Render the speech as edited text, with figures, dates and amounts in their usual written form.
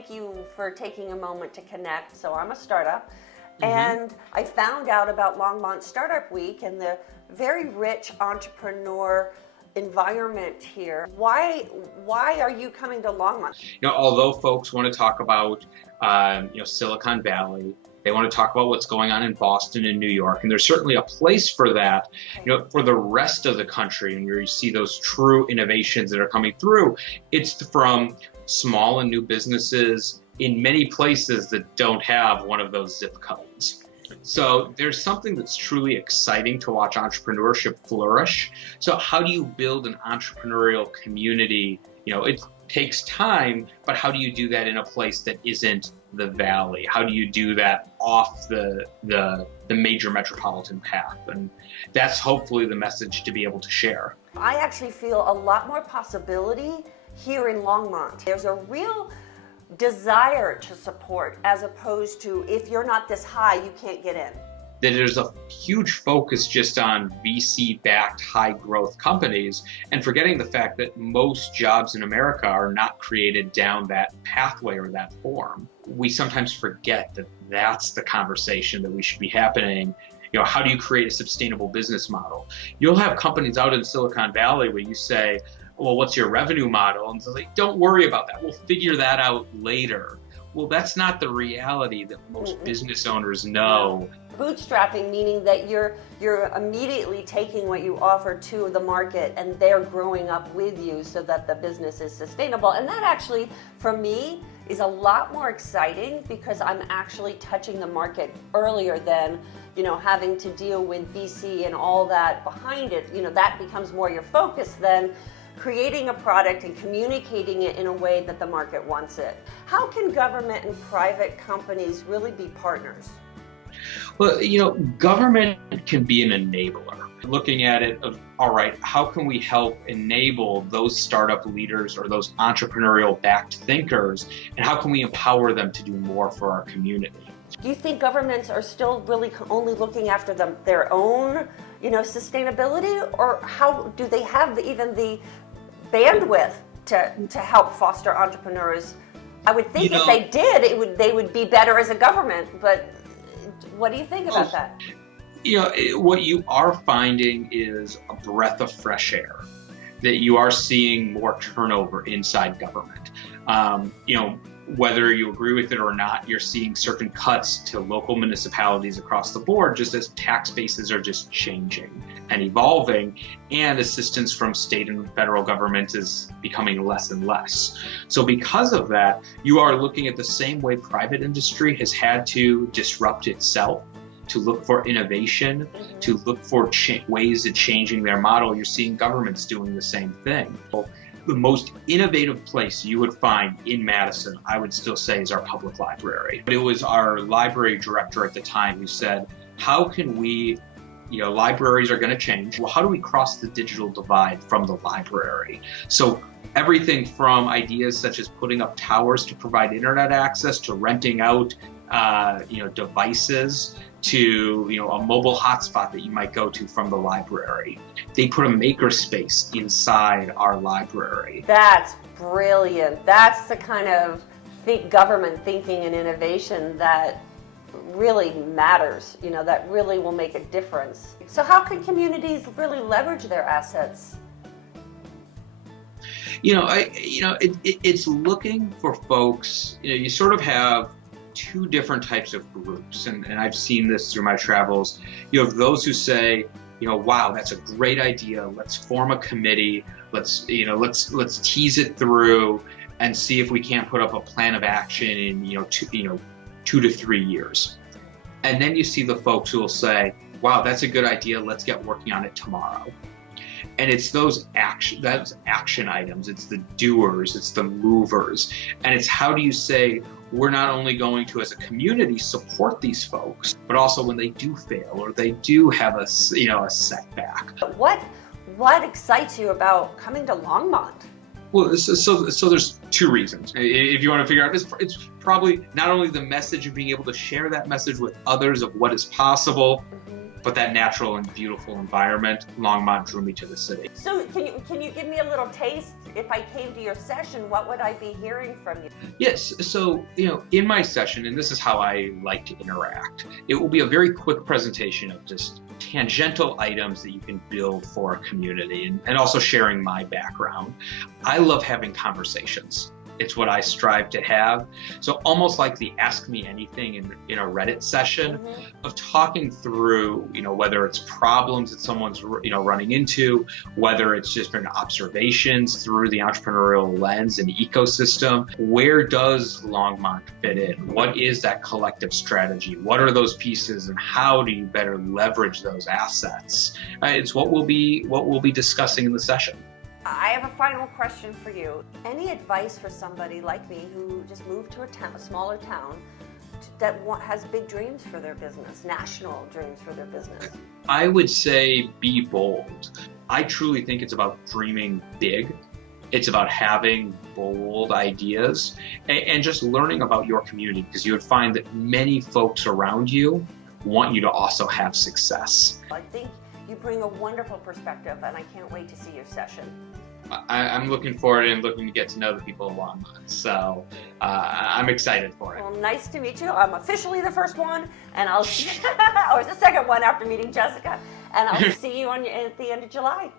thank you for taking a moment to connect. So I'm a startup, and I found out about Longmont Startup Week and the very rich entrepreneur environment here. Why are you coming to Longmont? Although folks want to talk about Silicon Valley, they want to talk about what's going on in Boston and New York, and there's certainly a place for that. For the rest of the country, and where you see those true innovations that are coming through, it's from small and new businesses in many places that don't have one of those zip codes. So there's something that's truly exciting to watch entrepreneurship flourish. So how do you build an entrepreneurial community? It takes time, but how do you do that in a place that isn't the valley? How do you do that off the major metropolitan path? And that's hopefully the message to be able to share. I actually feel a lot more possibility here in Longmont. There's a real desire to support, as opposed to if you're not this high, you can't get in. That there's a huge focus just on VC-backed high-growth companies, and forgetting the fact that most jobs in America are not created down that pathway or that form. We sometimes forget that that's the conversation that we should be happening. How do you create a sustainable business model? You'll have companies out in Silicon Valley where you say, well, what's your revenue model? And so don't worry about that. We'll figure that out later. Well, that's not the reality that most business owners know. Bootstrapping, meaning that you're immediately taking what you offer to the market and they're growing up with you so that the business is sustainable. And that actually, for me, is a lot more exciting because I'm actually touching the market earlier than, having to deal with VC and all that behind it. That becomes more your focus than creating a product and communicating it in a way that the market wants it. How can government and private companies really be partners? Well, government can be an enabler. Looking at it of, all right, how can we help enable those startup leaders or those entrepreneurial-backed thinkers, and how can we empower them to do more for our community? Do you think governments are still really only looking after their own, sustainability, or how do they have even the bandwidth to help foster entrepreneurs? I would think if they did, they would be better as a government, but what do you think about that? What you are finding is a breath of fresh air, that you are seeing more turnover inside government. Whether you agree with it or not, you're seeing certain cuts to local municipalities across the board, just as tax bases are just changing and evolving, and assistance from state and federal government is becoming less and less. So because of that, you are looking at the same way private industry has had to disrupt itself, to look for innovation, to look for ways of changing their model. You're seeing governments doing the same thing. The most innovative place you would find in Madison, I would still say, is our public library. But it was our library director at the time who said, how can we, libraries are going to change. Well, how do we cross the digital divide from the library? So everything from ideas such as putting up towers to provide internet access, to renting out devices, to a mobile hotspot that you might go to from the library. They put a maker space inside our library. That's brilliant. That's the kind of government thinking and innovation that really matters, that really will make a difference. So how can communities really leverage their assets? It's looking for folks. You sort of have two different types of groups, and I've seen this through my travels. You have those who say, wow, that's a great idea. Let's form a committee. Let's tease it through and see if we can't put up a plan of action in 2 to 3 years. And then you see the folks who will say, wow, that's a good idea. Let's get working on it tomorrow. And it's those action items, it's the doers, it's the movers. And it's how do you say, we're not only going to, as a community, support these folks, but also when they do fail or they do have a setback. What excites you about coming to Longmont? Well, so there's two reasons. If you want to figure out, it's probably not only the message of being able to share that message with others of what is possible, but that natural and beautiful environment, Longmont drew me to the city. So can you give me a little taste? If I came to your session, what would I be hearing from you? Yes, so in my session, and this is how I like to interact, it will be a very quick presentation of just tangential items that you can build for a community, and also sharing my background. I love having conversations. It's what I strive to have. So almost like the Ask Me Anything in a Reddit session, of talking through, whether it's problems that someone's, running into, whether it's just been observations through the entrepreneurial lens and ecosystem. Where does Longmont fit in? What is that collective strategy? What are those pieces, and how do you better leverage those assets? It's what we'll be discussing in the session. I have a final question for you. Any advice for somebody like me who just moved to a smaller town that has big dreams for their business, national dreams for their business? I would say be bold. I truly think it's about dreaming big. It's about having bold ideas and just learning about your community, because you would find that many folks around you want you to also have success. I think you bring a wonderful perspective, and I can't wait to see your session. I'm looking forward and looking to get to know the people of Longmont, so I'm excited for it. Well, nice to meet you. I'm officially the first one, and I'll or the second one after meeting Jessica, and I'll see you at the end of July.